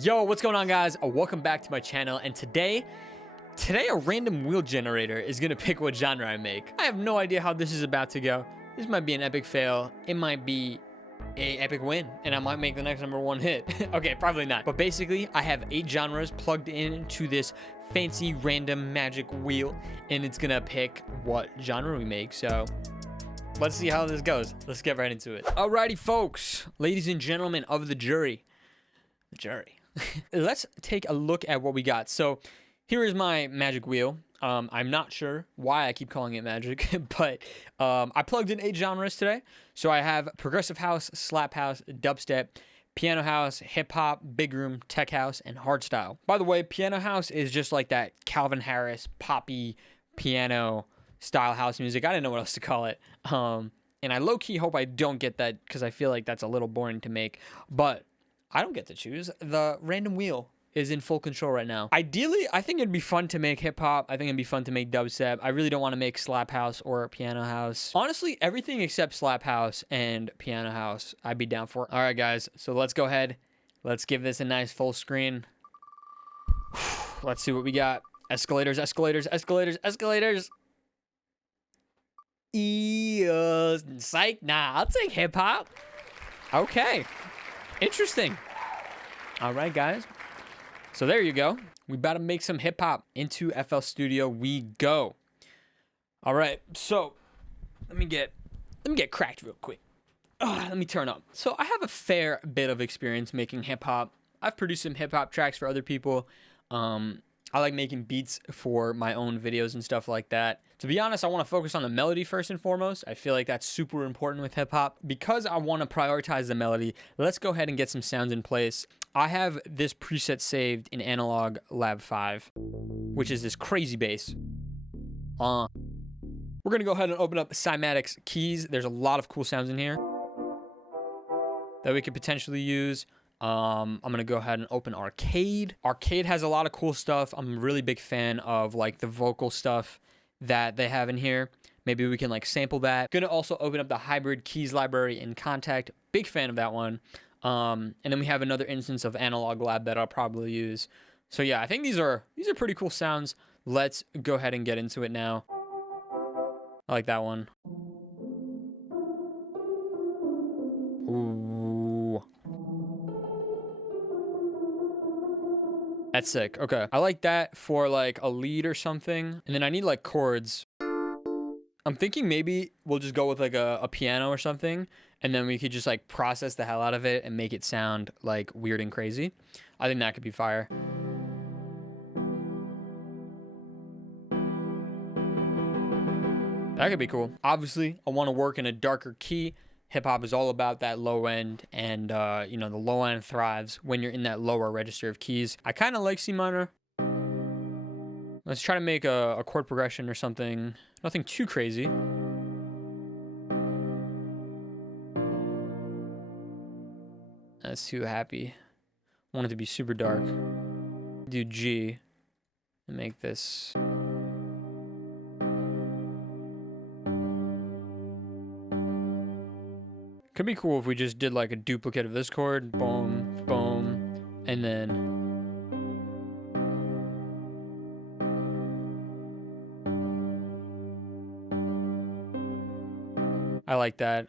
Yo, what's going on, guys? Welcome back to my channel. And today a random wheel generator is gonna pick what genre I make. I have no idea how this is about to go. This might be an epic fail. It might be a epic win, and I might make the next #1 hit. Okay, probably not. But basically, I have 8 genres plugged into this fancy random magic wheel, and it's gonna pick what genre we make. So let's see how this goes. Let's get right into it. Alrighty, folks, ladies and gentlemen of the jury. Let's take a look at what we got. So here is my magic wheel. I'm not sure why I keep calling it magic, but I plugged in 8 genres today. So I have progressive house, slap house, dubstep, piano house, hip hop, big room, tech house, and hardstyle. By the way, piano house is just like that Calvin Harris poppy piano style house music. I didn't know what else to call it. And I low-key hope I don't get that because I feel like that's a little boring to make. But I don't get to choose. The random wheel is in full control right now. Ideally, I think it'd be fun to make hip hop. I think it'd be fun to make dubstep. I really don't want to make slap house or piano house. Honestly, everything except slap house and piano house, I'd be down for. All right, guys. So let's go ahead. Let's give this a nice full screen. Let's see what we got. Escalators, escalators, escalators, escalators. Psych. Nah, I'll take hip hop. Okay. Interesting. All right, guys. So there you go. We about to make some hip hop. Into FL Studio we go. All right. So let me get cracked real quick. Let me turn up. So I have a fair bit of experience making hip hop. I've produced some hip hop tracks for other people. I like making beats for my own videos and stuff like that. To be honest, I want to focus on the melody first and foremost. I feel like that's super important with hip hop. Because I want to prioritize the melody, let's go ahead and get some sounds in place. I have this preset saved in Analog Lab 5, which is this crazy bass. We're going to go ahead and open up Cymatics keys. There's a lot of cool sounds in here that we could potentially use. I'm going to go ahead and open Arcade. Arcade has a lot of cool stuff. I'm a really big fan of like the vocal stuff that they have in here. Maybe we can like sample that. Going to also open up the Hybrid Keys library in Contact. Big fan of that one. And then we have another instance of Analog Lab that I'll probably use. So yeah, I think these are pretty cool sounds. Let's go ahead and get into it now. I like that one. Ooh. That's sick. Okay. I like that for like a lead or something. And then I need like chords. I'm thinking maybe we'll just go with like a piano or something. And then we could just like process the hell out of it and make it sound like weird and crazy. I think that could be fire. That could be cool. Obviously, I want to work in a darker key. Hip hop is all about that low end, and you know, the low end thrives when you're in that lower register of keys. I kind of like C minor. Let's try to make a chord progression or something. Nothing too crazy. That's too happy. I want it to be super dark. Do G and make this. Could be cool if we just did like a duplicate of this chord. Boom, boom, and then. I like that.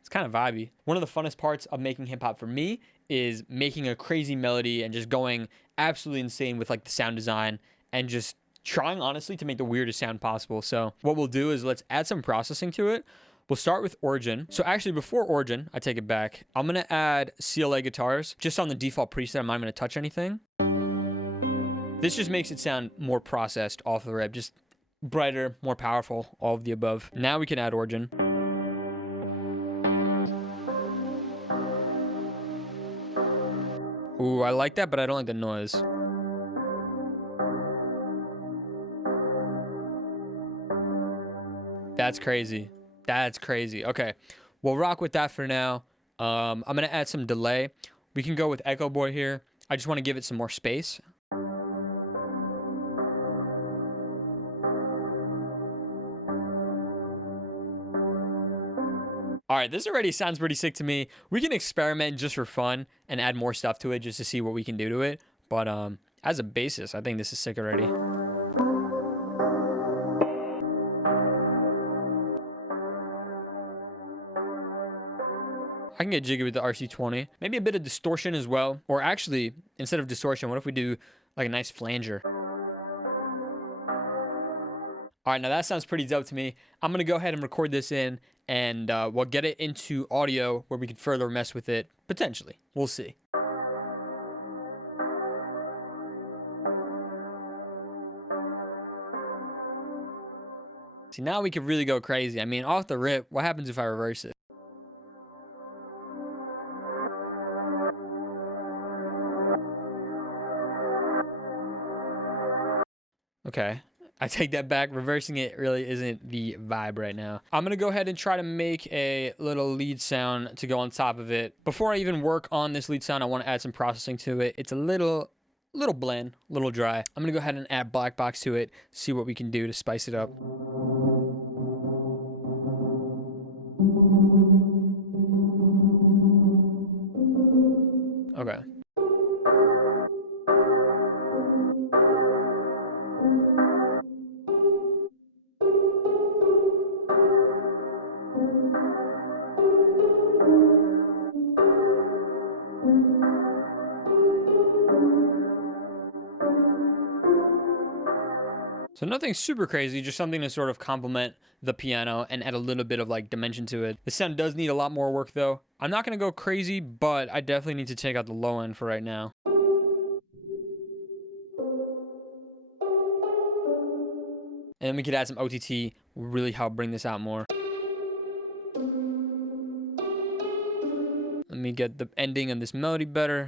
It's kind of vibey. One of the funnest parts of making hip hop for me is making a crazy melody and just going absolutely insane with like the sound design and just trying honestly to make the weirdest sound possible. So what we'll do is let's add some processing to it. We'll start with Origin. So actually before Origin, I take it back. I'm gonna add CLA guitars just on the default preset. I'm not gonna touch anything. This just makes it sound more processed off the rip, just brighter, more powerful, all of the above. Now we can add Origin. Ooh, I like that, but I don't like the noise. That's crazy. That's crazy. Okay, we'll rock with that for now. I'm gonna add some delay. We can go with Echo Boy here. I just want to give it some more space. All right, this already sounds pretty sick to me. We can experiment just for fun and add more stuff to it just to see what we can do to it. But as a basis, I think this is sick already. I can get jiggy with the RC20. Maybe a bit of distortion as well. Or actually, instead of distortion, what if we do like a nice flanger? All right, now that sounds pretty dope to me. I'm going to go ahead and record this in, and we'll get it into audio where we can further mess with it, potentially. We'll see. See, now we can really go crazy. I mean, off the rip, what happens if I reverse it? Okay, I take that back. Reversing it really isn't the vibe right now. I'm going to go ahead and try to make a little lead sound to go on top of it. Before I even work on this lead sound, I want to add some processing to it. It's a little bland, a little dry. I'm going to go ahead and add black box to it, see what we can do to spice it up. Okay. So nothing super crazy, just something to sort of complement the piano and add a little bit of like dimension to it. The sound does need a lot more work though. I'm not going to go crazy, but I definitely need to take out the low end for right now. And then we could add some OTT, really help bring this out more. Let me get the ending of this melody better.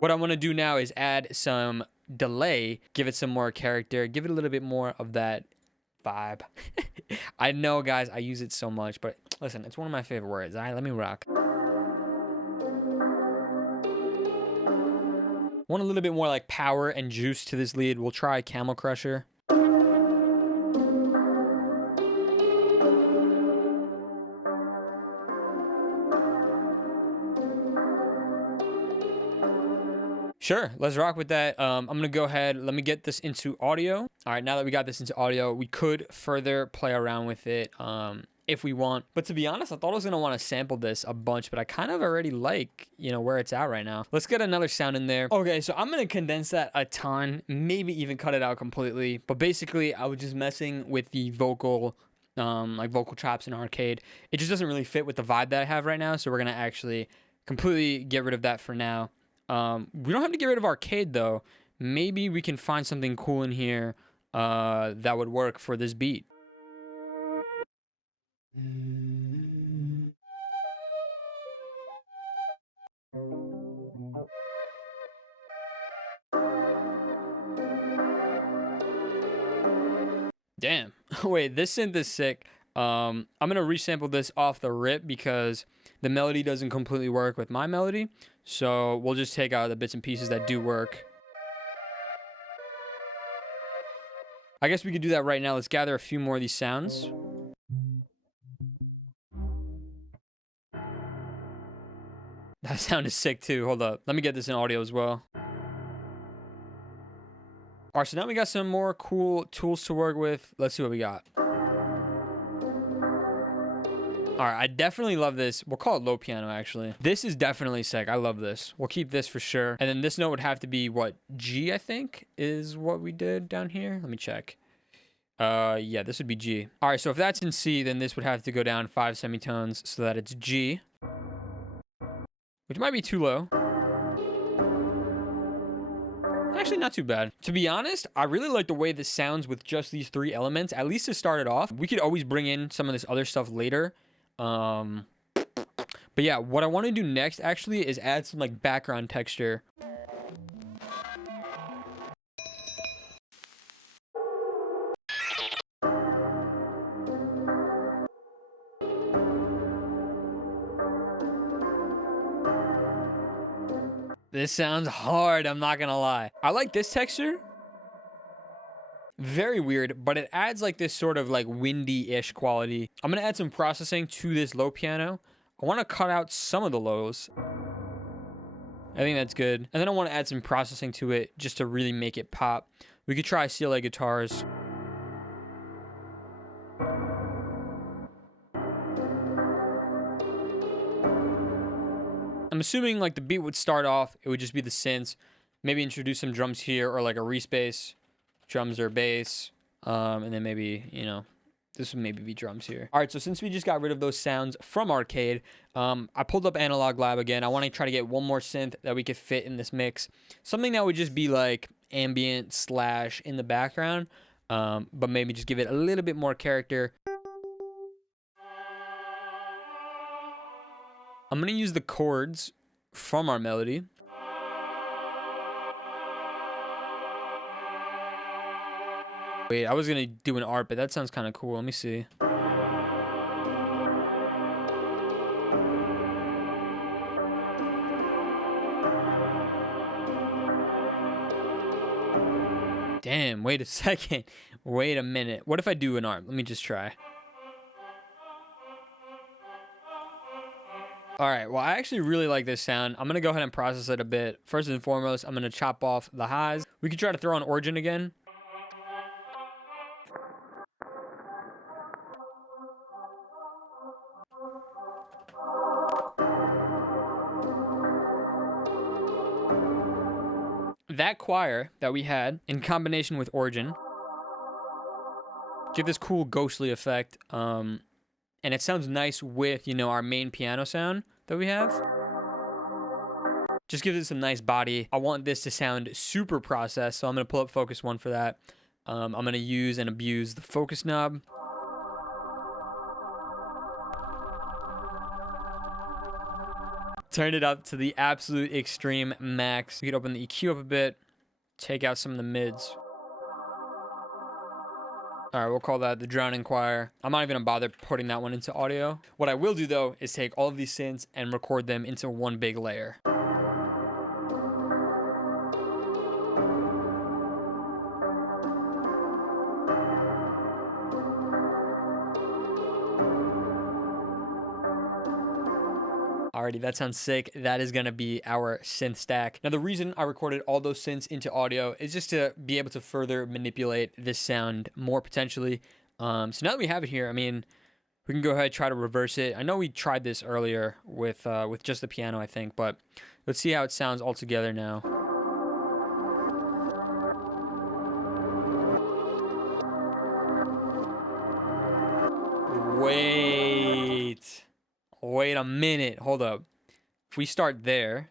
What I want to do now is add some delay, give it some more character, give it a little bit more of that vibe. I know, guys, I use it so much, but listen, it's one of my favorite words. All right, let me rock. Want a little bit more like power and juice to this lead. We'll try Camel Crusher. Sure, let's rock with that. I'm gonna go ahead, let me get this into audio. All right, now that we got this into audio, we could further play around with it if we want. But to be honest, I thought I was gonna wanna sample this a bunch, but I kind of already like, where it's at right now. Let's get another sound in there. Okay, so I'm gonna condense that a ton, maybe even cut it out completely. But basically, I was just messing with the vocal, like vocal chops in Arcade. It just doesn't really fit with the vibe that I have right now, so we're gonna actually completely get rid of that for now. We don't have to get rid of Arcade though. Maybe we can find something cool in here that would work for this beat. Damn. Wait, this synth is sick. I'm gonna resample this off the rip because the melody doesn't completely work with my melody. So we'll just take out the bits and pieces that do work. I guess we could do that right now. Let's gather a few more of these sounds. That sound is sick too. Hold up. Let me get this in audio as well. All right, so now we got some more cool tools to work with. Let's see what we got. All right, I definitely love this. We'll call it low piano, actually. This is definitely sick. I love this. We'll keep this for sure. And then this note would have to be, what, G, I think, is what we did down here. Let me check. Yeah, this would be G. All right, so if that's in C, then this would have to go down 5 semitones so that it's G, which might be too low. Actually, not too bad. To be honest, I really like the way this sounds with just these 3 elements, at least to start it off. We could always bring in some of this other stuff later. But yeah, what I want to do next actually is add some like background texture. This sounds hard, I'm not gonna lie. I like this texture. Very weird, but it adds like this sort of like windy-ish quality. I'm gonna add some processing to this low piano. I wanna cut out some of the lows. I think that's good. And then I wanna add some processing to it just to really make it pop. We could try CLA guitars. I'm assuming like the beat would start off, it would just be the synths. Maybe introduce some drums here or like a respace. Drums or bass, and then maybe, you know, this would maybe be drums here. All right, so since we just got rid of those sounds from Arcade, I pulled up Analog Lab again. I want to try to get one more synth that we could fit in this mix. Something that would just be like ambient / in the background, but maybe just give it a little bit more character. I'm going to use the chords from our melody. Wait, I was gonna do an art, but that sounds kind of cool. Let me see. Damn, wait a second. Wait a minute. What if I do an art? Let me just try. All right, well, I actually really like this sound. I'm gonna go ahead and process it a bit. First and foremost, I'm gonna chop off the highs. We could try to throw on Origin again. That choir that we had in combination with Origin give this cool ghostly effect, and it sounds nice with, you know, our main piano sound that we have. Just gives it some nice body. I want this to sound super processed, so I'm gonna pull up Focus One for that. I'm gonna use and abuse the focus knob. Turn it up to the absolute extreme max. You can open the EQ up a bit, take out some of the mids. All right, we'll call that the Drowning Choir. I'm not even gonna bother putting that one into audio. What I will do though is take all of these synths and record them into one big layer. Alrighty, that sounds sick. That is gonna be our synth stack. Now, the reason I recorded all those synths into audio is just to be able to further manipulate this sound more potentially. So now that we have it here, I mean, we can go ahead and try to reverse it. I know we tried this earlier with just the piano, I think, but let's see how it sounds all together now. Wait a minute. Hold up. If we start there.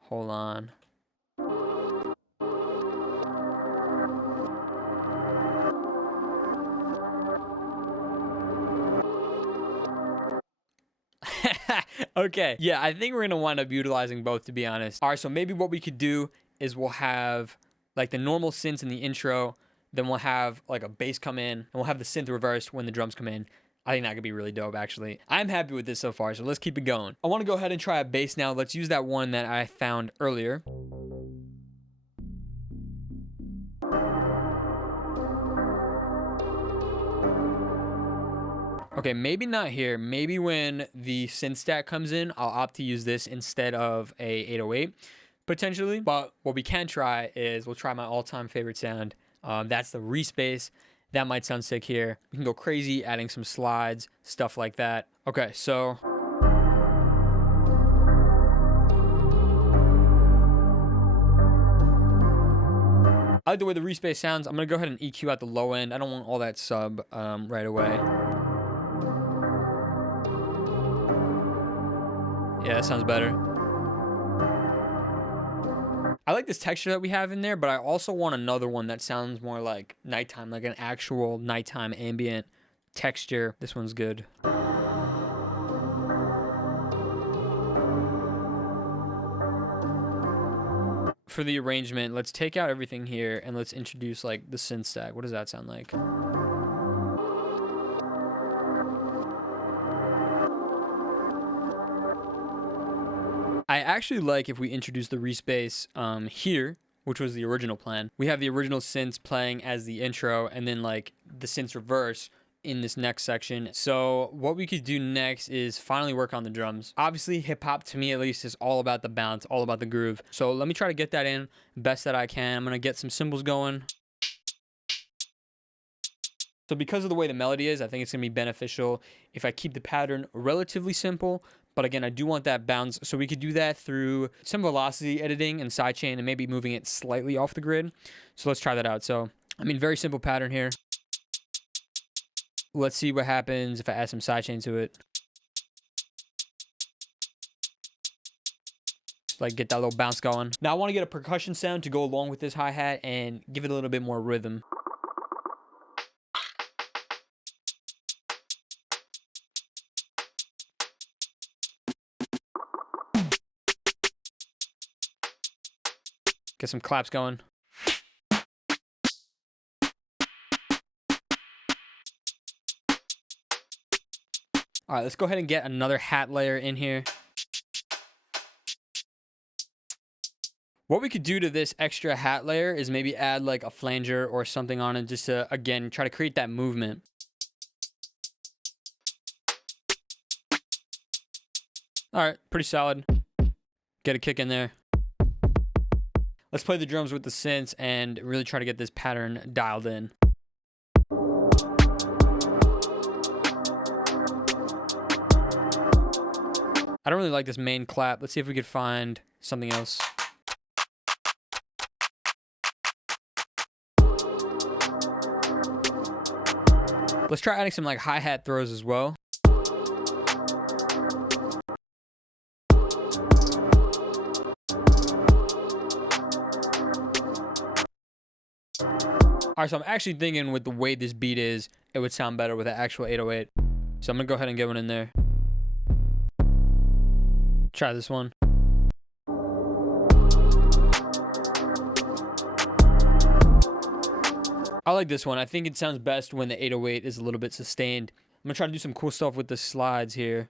Hold on. Okay. Yeah, I think we're going to wind up utilizing both, to be honest. All right, so maybe what we could do is we'll have like the normal synths in the intro. Then we'll have like a bass come in. And we'll have the synth reversed when the drums come in. I think that could be really dope, actually. I'm happy with this so far, so let's keep it going. I want to go ahead and try a bass now. Let's use that one that I found earlier. Okay, maybe not here. Maybe when the synth stack comes in, I'll opt to use this instead of a 808, potentially. But what we can try is we'll try my all-time favorite sound. That's the respace. That might sound sick here. We can go crazy, adding some slides, stuff like that. Okay, so I like the way the respace sounds. I'm gonna go ahead and EQ at the low end. I don't want all that sub right away. Yeah, that sounds better. I like this texture that we have in there, but I also want another one that sounds more like nighttime, like an actual nighttime ambient texture. This one's good. For the arrangement, let's take out everything here and let's introduce like the synth stack. What does that sound like? I actually like if we introduce the respace here, which was the original plan. We have the original synths playing as the intro, and then like the synths reverse in this next section. So what we could do next is finally work on the drums. Obviously, hip hop to me at least is all about the bounce, all about the groove. So let me try to get that in best that I can. I'm gonna get some cymbals going. So because of the way the melody is, I think it's gonna be beneficial if I keep the pattern relatively simple. But again, I do want that bounce. So we could do that through some velocity editing and sidechain and maybe moving it slightly off the grid. So let's try that out. So, I mean, very simple pattern here. Let's see what happens if I add some sidechain to it. Like get that little bounce going. Now I want to get a percussion sound to go along with this hi-hat and give it a little bit more rhythm. Get some claps going. All right, let's go ahead and get another hat layer in here. What we could do to this extra hat layer is maybe add like a flanger or something on it just to, again, try to create that movement. All right, pretty solid. Get a kick in there. Let's play the drums with the synths and really try to get this pattern dialed in. I don't really like this main clap. Let's see if we could find something else. Let's try adding some like hi-hat throws as well. All right, so I'm actually thinking with the way this beat is, it would sound better with an actual 808. So I'm gonna go ahead and get one in there. Try this one. I like this one. I think it sounds best when the 808 is a little bit sustained. I'm gonna try to do some cool stuff with the slides here.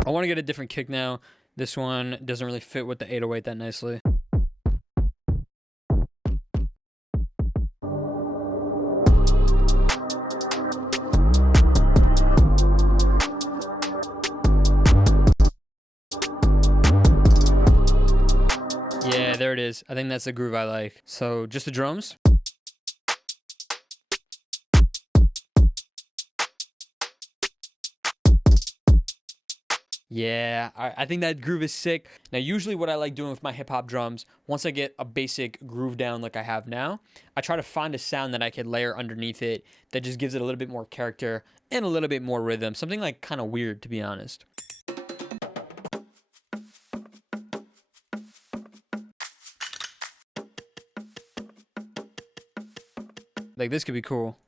I want to get a different kick now. This one doesn't really fit with the 808 that nicely. Yeah, there it is. I think that's the groove I like. So just the drums. Yeah, I think that groove is sick. Now, usually what I like doing with my hip hop drums, once I get a basic groove down like I have now, I try to find a sound that I could layer underneath it that just gives it a little bit more character and a little bit more rhythm. Something like kind of weird, to be honest. Like this could be cool.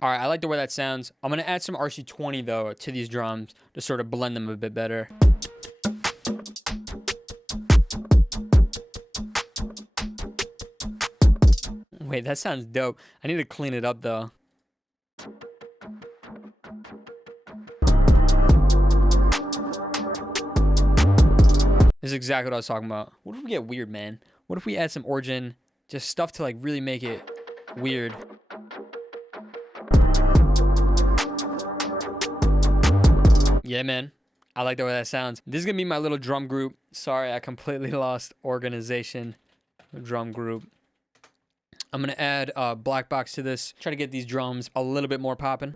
All right, I like the way that sounds. I'm gonna add some RC20 though to these drums to sort of blend them a bit better. Wait, that sounds dope. I need to clean it up though. This is exactly what I was talking about. What if we get weird, man? What if we add some origin, just stuff to like really make it weird? Yeah, man. I like the way that sounds. This is gonna be my little drum group. Sorry, I completely lost organization. Drum group. I'm gonna add a black box to this. Try to get these drums a little bit more popping.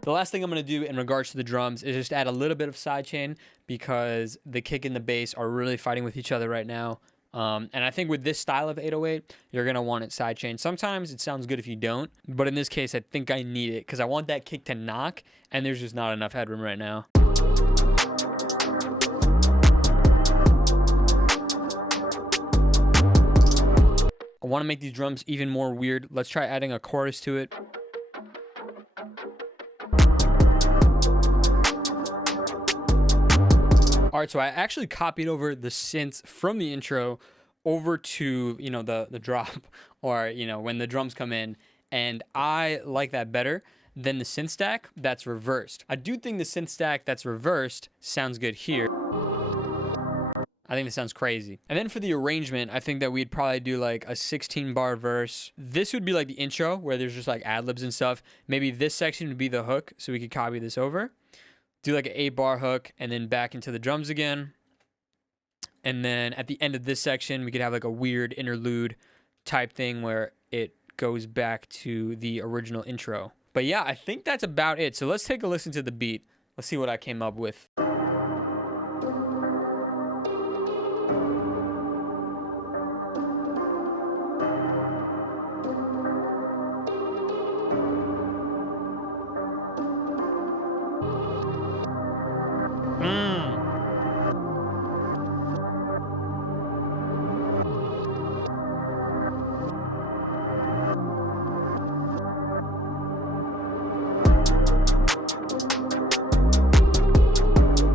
The last thing I'm going to do in regards to the drums is just add a little bit of sidechain because the kick and the bass are really fighting with each other right now. And I think with this style of 808, you're going to want it sidechain. Sometimes it sounds good if you don't, but in this case, I think I need it because I want that kick to knock, and there's just not enough headroom right now. I want to make these drums even more weird. Let's try adding a chorus to it. All right, so I actually copied over the synths from the intro over to, you know, the drop, or, you know, when the drums come in, and I like that better than the synth stack that's reversed. I do think the synth stack that's reversed sounds good here. I think this sounds crazy. And then for the arrangement, I think that we'd probably do like a 16-bar verse. This would be like the intro where there's just like ad-libs and stuff. Maybe this section would be the hook, so we could copy this over. Do like an 8-bar hook and then back into the drums again. And then at the end of this section, we could have like a weird interlude type thing where it goes back to the original intro. But yeah, I think that's about it. So let's take a listen to the beat. Let's see what I came up with.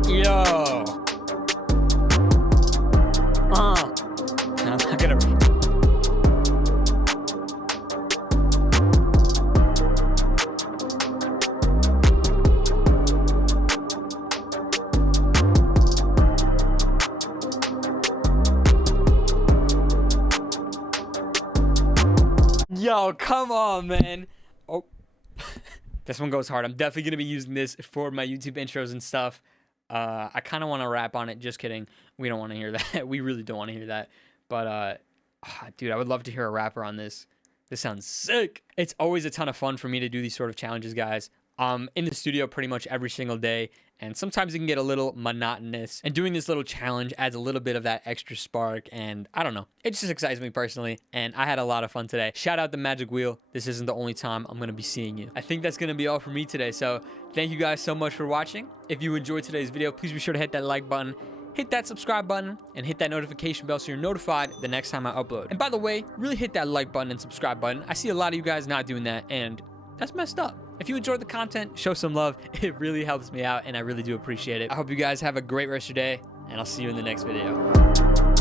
Yo. I'm not gonna. Yo, come on, man. Oh, this one goes hard. I'm definitely gonna be using this for my YouTube intros and stuff. I kind of want to rap on it. Just kidding. We don't want to hear that. We really don't want to hear that. But, dude, I would love to hear a rapper on this. This sounds sick. It's always a ton of fun for me to do these sort of challenges, guys. In the studio pretty much every single day, and sometimes it can get a little monotonous, and doing this little challenge adds a little bit of that extra spark, and I don't know, it just excites me personally, and I had a lot of fun today. Shout out the Magic Wheel. This isn't the only time I'm gonna be seeing you. I think that's gonna be all for me today, so thank you guys so much for watching. If you enjoyed today's video, please be sure to hit that like button, hit that subscribe button, and hit that notification bell so you're notified the next time I upload. And by the way, really hit that like button and subscribe button. I see a lot of you guys not doing that, and that's messed up. If you enjoyed the content, show some love. It really helps me out, and I really do appreciate it. I hope you guys have a great rest of your day, and I'll see you in the next video.